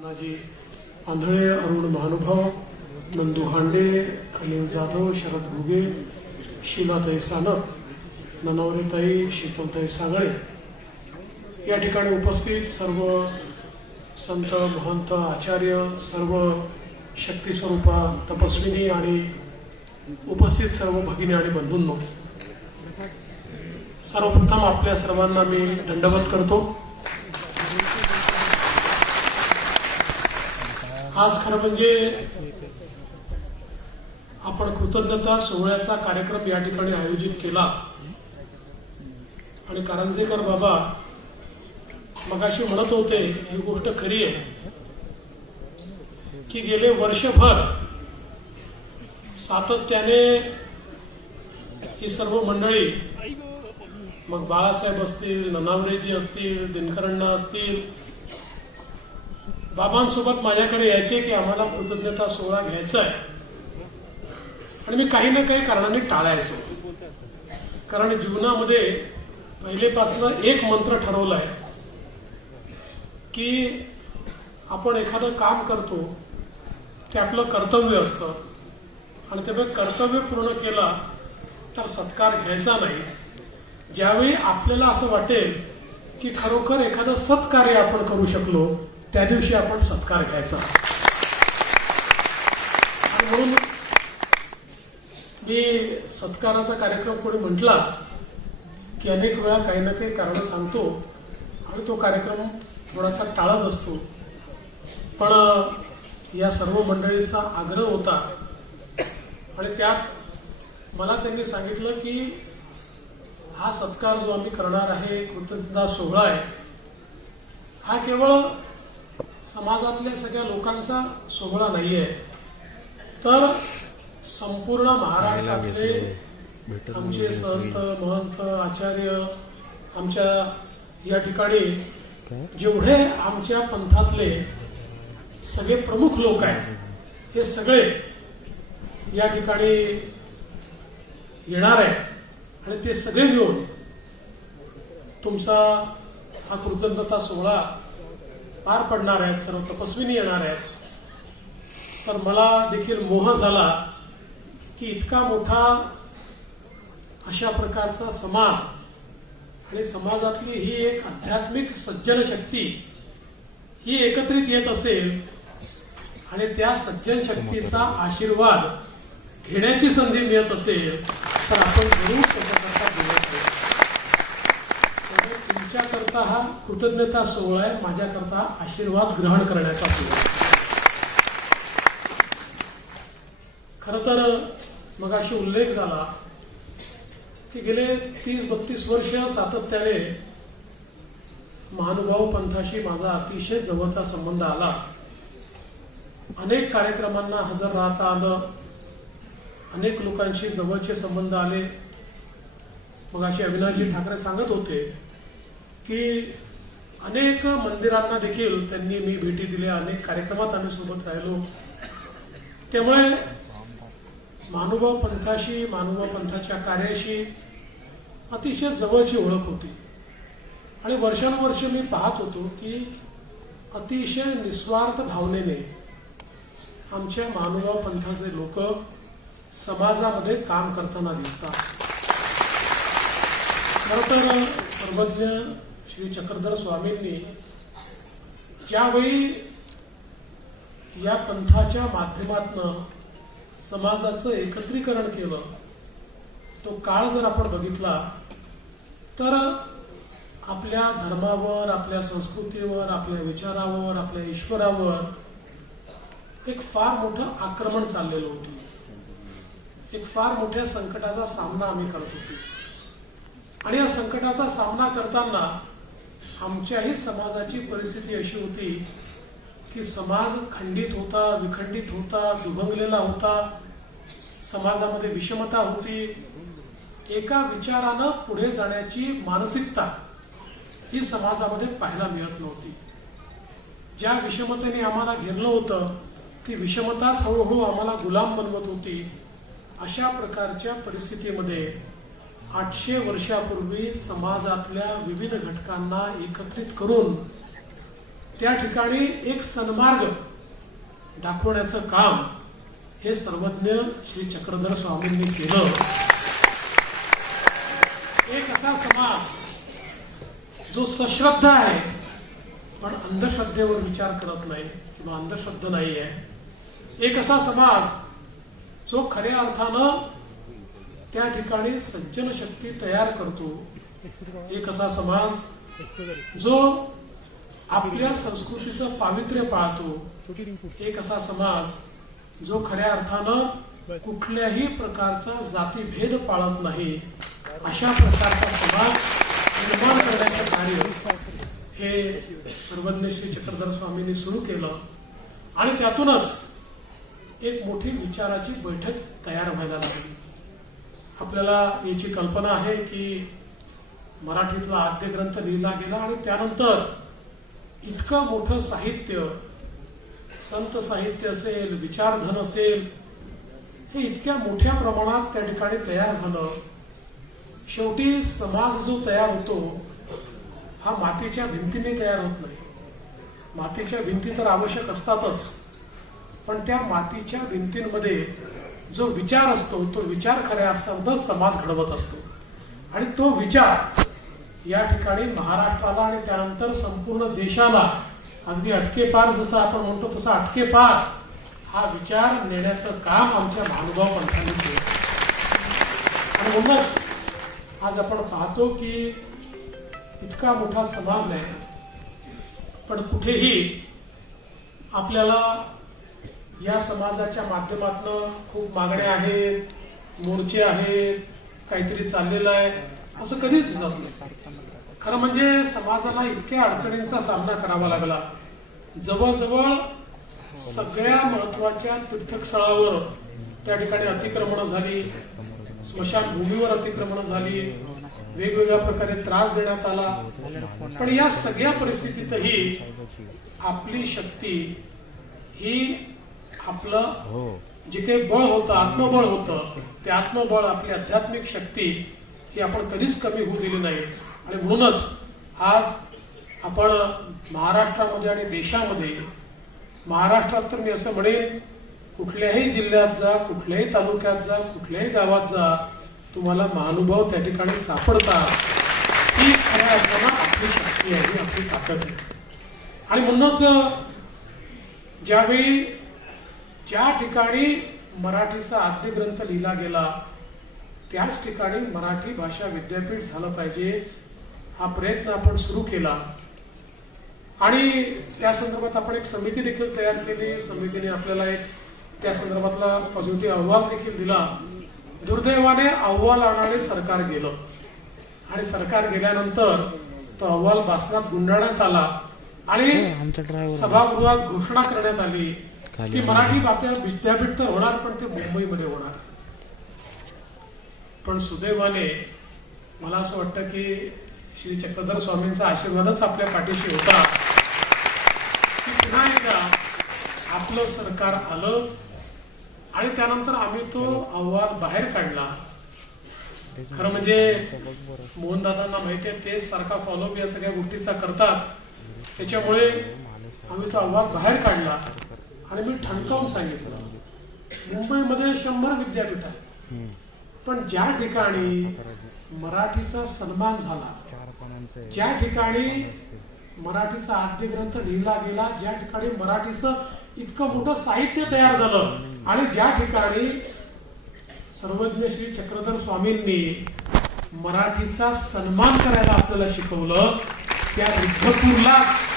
तानाजी आंधळे अरुण महानुभाव नंदू हांडे अनिल जाधव शरद घुगे शीलाताई सानप ननवरेताई शीतलताई सागळे. या ठिकाणी उपस्थित सर्व संत महंत आचार्य सर्व शक्ती स्वरूपा तपस्विनी आणि उपस्थित सर्व भगिनी आणि बंधूंनो सर्वप्रथम आपल्या सर्वांना मी दंडवत करतो. आज खरं म्हणजे आपण कृतज्ञता सोहळ्याचा कार्यक्रम या ठिकाणी आयोजित केला. आणि कारंजेकर बाबा मगाशी म्हणत होते ही गोष्ट खरी आहे की गेले वर्षभर सातत्याने ही सर्व मंडळी मग बाळासाहेब असतील ननावरेजी असतील दिनकरण्णा असतील बाबांसोबत माझ्याकडे यायचे की आम्हाला कृतज्ञता सोहळा घ्यायचा आहे. आणि मी काही ना काही कारणाने टाळायचो. कारण जीवनामध्ये पहिलेपासून एक मंत्र ठरवलाय की आपण एखादं काम करतो ते आपलं कर्तव्य असतं. आणि त्यामुळे कर्तव्य पूर्ण केला तर सत्कार घ्यायचा नाही. ज्यावेळी आपल्याला असं वाटेल की खरोखर एखादं सत्कार्य आपण करू शकलो त्या दिवशी आपण सत्कार घ्यायचा. आणि म्हणून मी सत्काराचा कार्यक्रम कोणी म्हटला की अनेक वेळा काही ना काही कारण सांगतो आणि तो कार्यक्रम थोडासा टाळत असतो. पण या सर्व मंडळीचा आग्रह होता. आणि त्यात मला त्यांनी सांगितलं की हा सत्कार जो आम्ही करणार आहे कृतज्ञता सोहळा आहे हा केवळ समाजातल्या सगळ्या लोकांचा सोहळा नाही आहे तर संपूर्ण महाराष्ट्रातले आमचे संत महंत आचार्य आमच्या या ठिकाणी जेवढे आमच्या पंथातले सगळे प्रमुख लोक आहेत हे सगळे या ठिकाणी येणार आहे आणि ते सगळे मिळून तुमचा हा कृतज्ञता सोहळा पार पडणार आहेत सर्व तपस्विनी येणार आहेत. तर मला देखील मोह झाला की इतका मोठा अशा प्रकारचा समाज आणि समाजातली ही एक आध्यात्मिक सज्जन शक्ती ही एकत्रित येत असेल आणि त्या सज्जन शक्तीचा आशीर्वाद घेण्याची संधी मिळत असेल तर आपण जरूर त्याच्याकरता बोलत तुमच्याकरता हा कृतज्ञता सोहळा आहे. माझ्याकरता आशीर्वाद ग्रहण करण्याचा सोहळा खर तर मगाशी उल्लेख झाला की गेले तीस बत्तीस वर्ष सातत्याने महानुभाव पंथाशी माझा अतिशय जवळचा संबंध आला. अनेक कार्यक्रमांना हजर राहता आलं. अनेक लोकांशी जवळचे संबंध आले. मग अशी अविनाशजी ठाकरे सांगत होते की अनेक मंदिरांना देखील त्यांनी मी भेटी दिल्या अनेक कार्यक्रमात आम्ही सोबत राहिलो. त्यामुळे महानुभाव पंथाशी मानुभाव पंथाच्या कार्याशी अतिशय जवळची ओळख होती. आणि वर्षानुवर्ष मी पाहत होतो की अतिशय निस्वार्थ भावनेने आमच्या महानुभाव पंथाचे लोक समाजामध्ये काम करताना दिसतात. खर तर सर्वज्ञ श्री चक्रधर स्वामींनी ज्यावेळी या पंथाच्या माध्यमातनं समाजाचं एकत्रीकरण केलं तो काळ जर आपण बघितला तर आपल्या धर्मावर आपल्या संस्कृतीवर आपल्या विचारावर आपल्या ईश्वरावर एक फार मोठं आक्रमण चाललेलं होतं. एक फार मोठ्या संकटाचा सामना आम्ही करत होतो. आणि या संकटाचा सामना करताना आमच्याही समाजाची परिस्थिती अशी होती की समाज खंडित होता विखंडित होता दुभंगलेला होता. समाजामध्ये विषमता होती. एका विचारानं पुढे जाण्याची मानसिकता ही समाजामध्ये पाहायला मिळत नव्हती. ज्या विषमतेने आम्हाला घेरलं होतं ती विषमताच हळूहळू आम्हाला गुलाम बनवत होती. अशा प्रकारच्या परिस्थितीमध्ये आठशे वर्षापूर्वी समाजातल्या विविध घटकांना एकत्रित करून त्या ठिकाणी एक सन्मार्ग दाखवण्याचं काम हे सर्वज्ञ श्री चक्रधर स्वामींनी केलं. एक असा समाज जो सश्रद्ध आहे पण अंधश्रद्धेवर विचार करत नाही किंवा अंधश्रद्ध नाही आहे एक असा समाज जो खऱ्या अर्थानं त्या ठिकाणी सज्जन शक्ती तयार करतो. एक असा समाज जो आपल्या संस्कृतीचं पावित्र्य पाळतो. एक असा समाज जो खऱ्या अर्थानं कुठल्याही प्रकारचा जातीभेद पाळत नाही. अशा प्रकारचा समाज निर्माण करण्याचं कार्य हे सर्वज्ञ श्री चक्रधर स्वामींनी सुरू केलं. आणि त्यातूनच एक मोठी विचाराची बैठक तयार व्हायला लागली. आपल्याला याची कल्पना आहे की मराठीतला आद्य ग्रंथ लिहिला गेला आणि त्यानंतर इतकं मोठं साहित्य संत साहित्य असेल विचारधन असेल हे इतक्या मोठ्या प्रमाणात त्या ठिकाणी तयार झालं. शेवटी समाज जो तयार होतो हा मातीच्या भिंतीने तयार होत नाही. मातीच्या भिंती तर आवश्यक असतातच पण त्या मातीच्या भिंतींमध्ये जो विचार असतो तो विचार खऱ्या अर्थातच समाज घडवत असतो. आणि तो विचार या ठिकाणी महाराष्ट्राला आणि त्यानंतर संपूर्ण देशाला अगदी अटकेपार जसं आपण म्हणतो तसं अटकेपार हा विचार नेण्याचं काम आमच्या भानुभाव पंथांनी केलं. आणि म्हणूनच आज आपण पाहतो की इतका मोठा समाज आहे पण कुठेही आपल्याला या समाजाच्या माध्यमातून खूप मागण्या आहेत मोर्चे आहेत काहीतरी चाललेलं आहे. असं कधीच जात नाही. खरं म्हणजे समाजाला इतक्या अडचणींचा सामना करावा लागला. जवळजवळ सगळ्या महत्त्वाच्या तीर्थस्थळावर त्या ठिकाणी अतिक्रमण झाली. स्मशानभूमीवर अतिक्रमण झाली. वेगवेगळ्या प्रकारे त्रास देण्यात आला. पण या सगळ्या परिस्थितीतही आपली शक्ती ही आपलं जे काही बळ होतं आत्मबळ होतं ते आत्मबळ आपली आध्यात्मिक शक्ती ही आपण कधीच कमी होऊ दिली नाही. आणि म्हणूनच आज आपण महाराष्ट्रामध्ये आणि देशामध्ये महाराष्ट्रात तर मी असं म्हणेन कुठल्याही जिल्ह्यात जा कुठल्याही तालुक्यात जा कुठल्याही गावात जा तुम्हाला महानुभाव त्या ठिकाणी सापडतात ही खऱ्या अर्थानं आपली शक्ती आहे ही आपली ताकद आहे. आणि म्हणूनच ज्यावेळी ज्या ठिकाणी मराठीचा आद्य ग्रंथ लिहिला गेला त्याच ठिकाणी मराठी भाषा विद्यापीठ झालं पाहिजे हा प्रयत्न आपण सुरू केला. आणि त्या संदर्भात आपण एक समिती देखील तयार केली. समितीने आपल्याला एक त्या संदर्भातला पॉझिटिव्ह अहवाल देखील दिला. दुर्दैवाने अहवाल आणणारे सरकार गेलं. आणि सरकार गेल्यानंतर तो अहवाल भाषणात गुंडाळण्यात आला. आणि सभागृहात घोषणा करण्यात आली. की मराठी बात्या विद्यापीठ तर होणार पण ते मुंबईमध्ये होणार. पण सुदैवाने मला असं वाटतं की श्री चक्रधर स्वामींचा आशीर्वादच आपल्या पाठीशी होता. की पुन्हा एकदा आपलं सरकार आलं आणि त्यानंतर आम्ही तो अहवाल बाहेर काढला. खरं म्हणजे मोहनदादांना माहिती आहे ते सारखा फॉलोअप या सगळ्या गोष्टीचा करतात. त्याच्यामुळे आम्ही तो अहवाल बाहेर काढला. आणि मी ठणकावून सांगितलं. मुंबईमध्ये शंभर विद्यापीठ आहे पण ज्या ठिकाणी मराठीचा सन्मान झाला. ज्या ठिकाणी मराठीचा आद्य ग्रंथ लिहिला गेला ज्या ठिकाणी मराठीचं इतकं मोठं साहित्य तयार झालं आणि ज्या ठिकाणी सर्वज्ञ श्री चक्रधर स्वामींनी मराठीचा सन्मान करायला आपल्याला शिकवलं त्या विद्यापूरलाच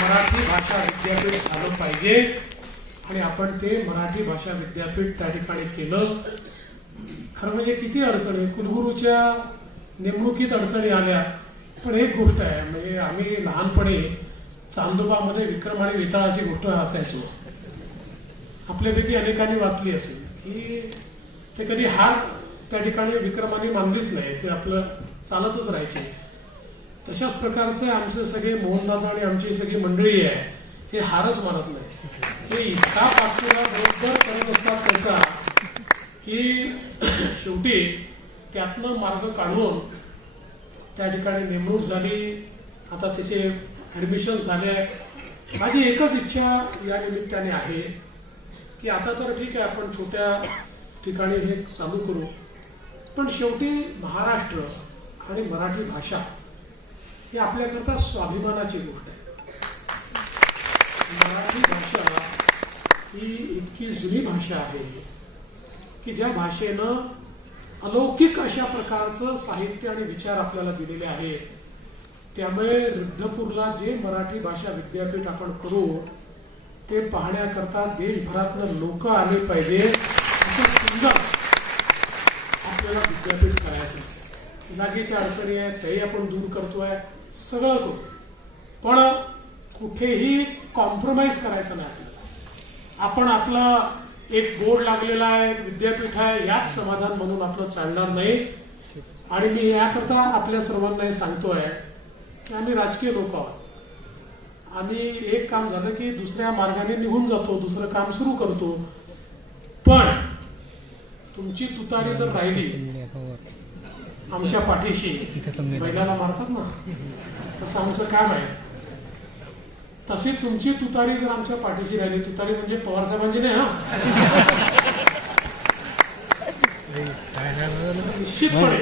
मराठी भाषा विद्यापीठ झालं पाहिजे. आणि आपण ते मराठी भाषा विद्यापीठ त्या ठिकाणी केलं. खरं म्हणजे किती अडचणी कुलगुरूच्या नेमणुकीत अडचणी आल्या पण एक गोष्ट आहे म्हणजे आम्ही लहानपणी चांदोबामध्ये विक्रम आणि वेताळाची गोष्ट वाचायचो. आपल्यापैकी अनेकांनी वाचली असेल. की ते कधी हार त्या ठिकाणी विक्रमाने मानलीच नाही ते आपलं चालतच राहायचे. तशाच प्रकारचे आमचे सगळे मोहनदादा आणि आमची सगळी मंडळी आहे हे हारच मानत नाही. हे इतका पाठपुरा बरोबर करत असतात त्याचा की शेवटी त्यातनं मार्ग काढून त्या ठिकाणी नेमणूक झाली आता त्याचे ऍडमिशन झाले. माझी एकच इच्छा या निमित्ताने आहे की आता तर ठीक आहे आपण छोट्या ठिकाणी हे चालू करू. पण शेवटी महाराष्ट्र आणि मराठी भाषा ही आपल्याकरता स्वाभिमानाची गोष्ट आहे. मराठी भाषा ही इतकी जुनी भाषा आहे की ज्या भाषेनं अलौकिक अशा प्रकारचं साहित्य आणि विचार आपल्याला दिलेले आहेत त्यामुळे रुद्धपूरला जे मराठी भाषा विद्यापीठ आपण करू ते पाहण्याकरता देशभरातनं लोक आले पाहिजे असं सुंदर आपल्याला विद्यापीठ करायचं जागेच्या अडचणी आहेत त्याही आपण दूर करतोय सगळं करू. पण कुठेही कॉम्प्रोमाइज करायचं नाही. आपण आपला एक बोर्ड लागलेला आहे विद्यापीठ आहे याच समाधान म्हणून आपलं चालणार नाही. आणि मी याकरता आपल्या सर्वांना हे सांगतोय की आम्ही राजकीय लोक आहोत. आम्ही एक काम झालं की दुसऱ्या मार्गाने निघून जातो दुसरं काम सुरू करतो. पण तुमची तुतारी जर राहिली आमच्या पाठीशी बैलाला मारतात ना. तसं आमचं काम आहे. तशी तुमची तुतारी जर आमच्या पाठीशी राहिली तुतारी म्हणजे पवार साहेबांची नाही हा. निश्चितपणे.